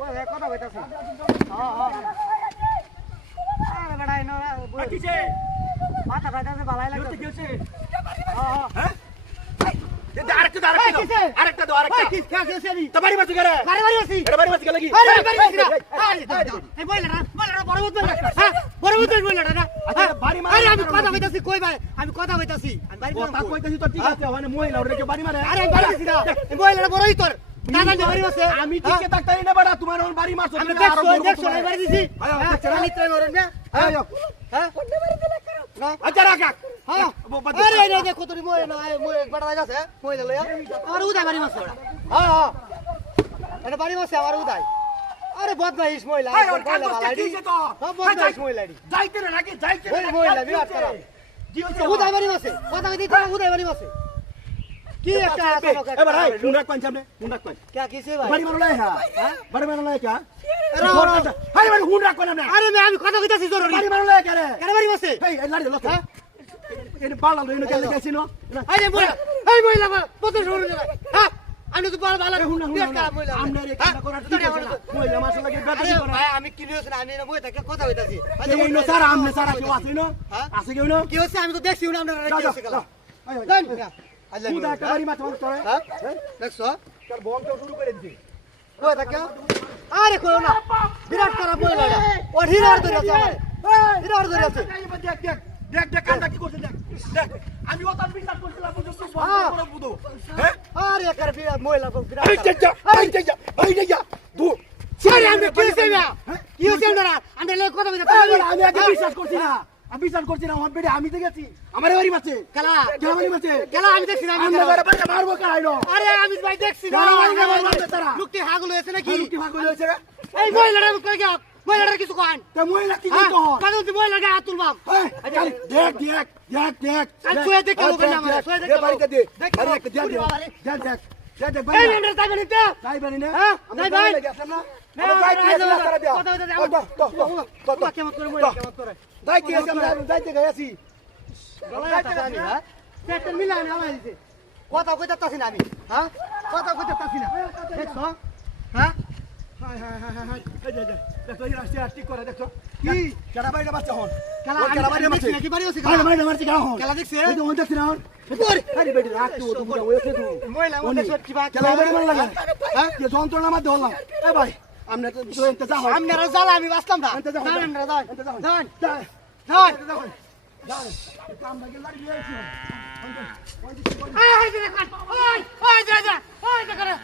বলে কথা কইতাছি আরে বেড়াই না কিছে মাথা ফাটাছে ভালাই লাগছে কি হচ্ছে হ্যাঁ আরেকটা দাও আরেকটা কি আছে নি তোমারই মাছ করে বাড়ি বাড়ি আছি এটা বাড়ি মাছ গেল কি আরে বাড়ি আছি না এই বইলা না বড় বুঝ হ্যাঁ বড় বুঝ বইলা না আচ্ছা বাড়ি মাছ আরে আমি কথা কইতাছি কই ভাই আমি কথা কইতাছি আমি বাড়ি কথা কইতাছি তো ঠিক আছে মানে মহিলা ওরে বাড়ি মারে আরে বাড়ি আছি না এই বইলা না বড়ই তোর দাদা যে বাড়ি আছে আমি ঠিক থাকতাই না বড়া তোমার ওর বাড়ি মাছ আমি দেখছো এই বাড়ি দিছি চালি তুই মরন না আয়ো হ্যাঁ কোন বাড়ি দিলা করো না আচ্ছা রাখা হ্যাঁ আরে এই দেখো তোর মই না মই বড় আছে মই লয়া আর উদয় বাড়ি মাছ ওরা হ্যাঁ হ্যাঁ এটা বাড়ি মাছ আমার উদয় আরে বদমাইশ মহিলা কি হচ্ছে তো বদমাইশ মহিলাড়ি যাইতে না নাকি যাইতে ওই মহিলা বিরাট খারাপ কি হচ্ছে উদয় বাড়ি মাছে কথা কইতে উদয় বাড়ি মাছে কি একটা এ বড় ভাই মুন্ডা কোন সামনে মুন্ডা কোন क्या किसे भाई বাড়ি মারলাই হ্যাঁ বাড়ি মারলাই কা আরে আরে মানে মুন্ডা কোন না আরে আমি কথা কইতাছি জরুরি বাড়ি মারলাই কে রে কেন বাড়ি মাছে এই লাড়ি লক হ্যাঁ এনে পালা লইনো কেন গেছিস নো আরে মহিলা এই মহিলা কত শুরু হ্যাঁ আমি তো বড় ভালো বিরাট খারাপ মহিলা আমরা রে কেন করার ঠিক আছে না মহিলা মাছ লাগে বেটা আরে ভাই আমি ক্লিয়ার না আমি না বই থেকে কথা কইতাছি এই নো স্যার আমনে স্যার কেউ আছে নো আছে কেউ নো কি হচ্ছে আমি তো দেখছি না আপনারা কি হচ্ছে গেল আল্লাহ তুই একটা বাড়ি মাছ করে হ্যাঁ দেখছো তার বমটা শুরু করে দিছি কই থাকে আরে কই না বিরাট খারাপ মহিলা ও হিরার ধরে আছে হিরার ধরে আছে দেখ দেখ দেখ দেখ কান্না কি করছে দেখ দেখ আমি ওটা বিশ্বাস করছিলাম বুঝছিস বড় বুদো হ্যাঁ আরে একার বিরাট মহিলা বিরাট এই যা দূর আরে আমি কি হইছে না কি হইছে না আমরা লে কথা বলতে আমি আগে বিশ্বাস করছি না আমি বিশ্বাস করছি না আমার বেড়ে আমি তো গেছি আমার বাড়ি মাছে খেলা কেন বাড়ি মাছে খেলা আমি দেখছি না আমি বাড়ি মারবো কাইলো আরে আমি ভাই দেখছি না লোকটি হাগুল হয়েছে নাকি কি ভাগ হইছে রে এই মহিলাটা কই গেল মহিলাটা কিছু কন তে মহিলা কি করতে হয় কাজল তুই মহিলাটা হাত তুলবাম দেখ দেখ দেখ দেখ আর তুই দেখে লোক না মানে তুই দেখে বাড়িতে দে দেখ বাড়িতে দে দেখ দেখ দেখ দেখ এই মেন্ডার তাই বলিতে তাই বাড়ি না হ্যাঁ তাই ভাই আমরা যাই কি আছে তারা দেও কথা বলতে দাও কেমন করে মহিলা কেমন করে যাই কি আছে আমরা যাইতে গেছি পেটের মিলানি আমার দিছে কথা কইতে তাছি না আমি হ্যাঁ কথা কইতে তাছি না দেখছো হ্যাঁ হাই হাই হাই হাই এই যে দেখো এই রাস্তা ঠিক করে দেখো কি কেডা বাইরে বাচ্চা হন খেলা আমি দেখছি নাকি বাড়ি আছে বাইরে বাইরে মারছি কেডা হন খেলা দেখছি এই তো দেখছি না হন আরে বেটি রাখ তো তুমি ওইছে তুমি মহিলা মহিলা সত্যি বাত কেলা বাইরে মার লাগা হ্যাঁ কি যন্ত্রণা মধ্যে হলাম এ ভাই আমরা তো ইন্তজা হয় আপনারা জ্বালা আমি বাঁচলাম না ইন্তজা হয় আপনারা যান ইন্তজা হয় যান যান যান কাম লাগে লাড়ি নিয়ে আসি ওই দেখেন ওই দেখেন ওই দেখেন